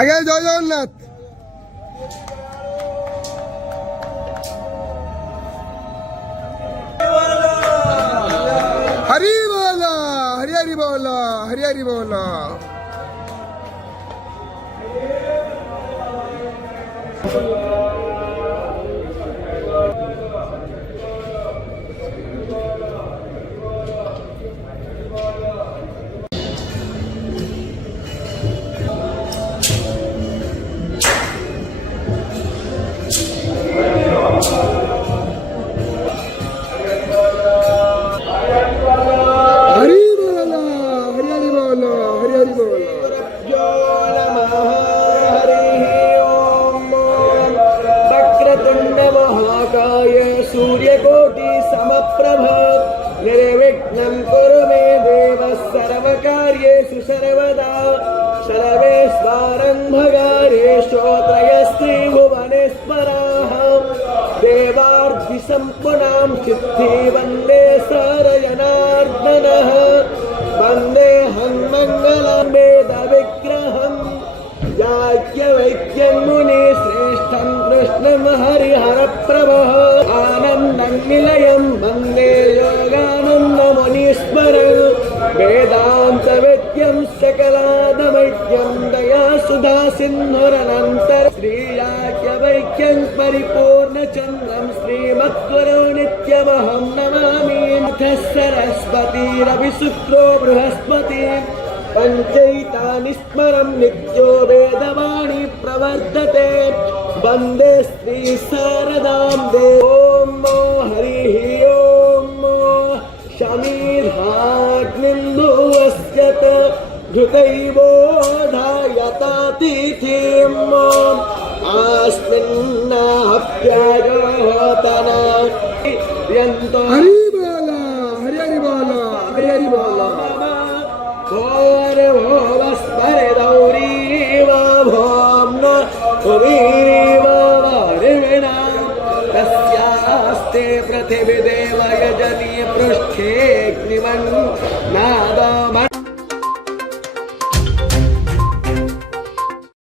আগে জয় জগন্নাথ। হরি বল, হরি হরি বল, হরি হরি বল। सूर्यकोटि समप्रभ निर्विघ्नं कुरु मे देव सर्वकार्येषु सर्वदा सर्वेश्वरं त्रयस्त्रिभुवनेश्वराः देवार्धिसम्पूर्णां सिद्धि वन्दे सरजनार्दनः वन्देऽहं मङ्गलं वेदविग्रहं याज्ञवल्क्यं मुनिश्रेष्ठं कृष्णं हरिहरप्रभः आनन्दं निलयं वन्दे योगानन्दमुनीश्वरं वेदान्तवेद्यं सकलादमैक्यं दयासुधा सिन्धुरनन्तर श्रीयाज्ञवल्क्यं परिपूर्णचन्द्रं श्रीमद्गुरो नित्यमहं नमामि अथ सरस्वतीरविशुक्रो बृहस्पति पञ्चैतानि स्मरं नित्यो वेदवाणी प्रवर्तते वन्दे श्री शारदां देवो हरिः ॐ शमीर्हाग्निन्दुवस्यत धृतैवोधायतातिथिम् आस्मिन्नाहप्यायोतना यन्तो हरि बोल, हरि हरि बोल, हरि हरि बोल। तस्यास्ते पृथिवी देवयजनीय पृष्ठे नाद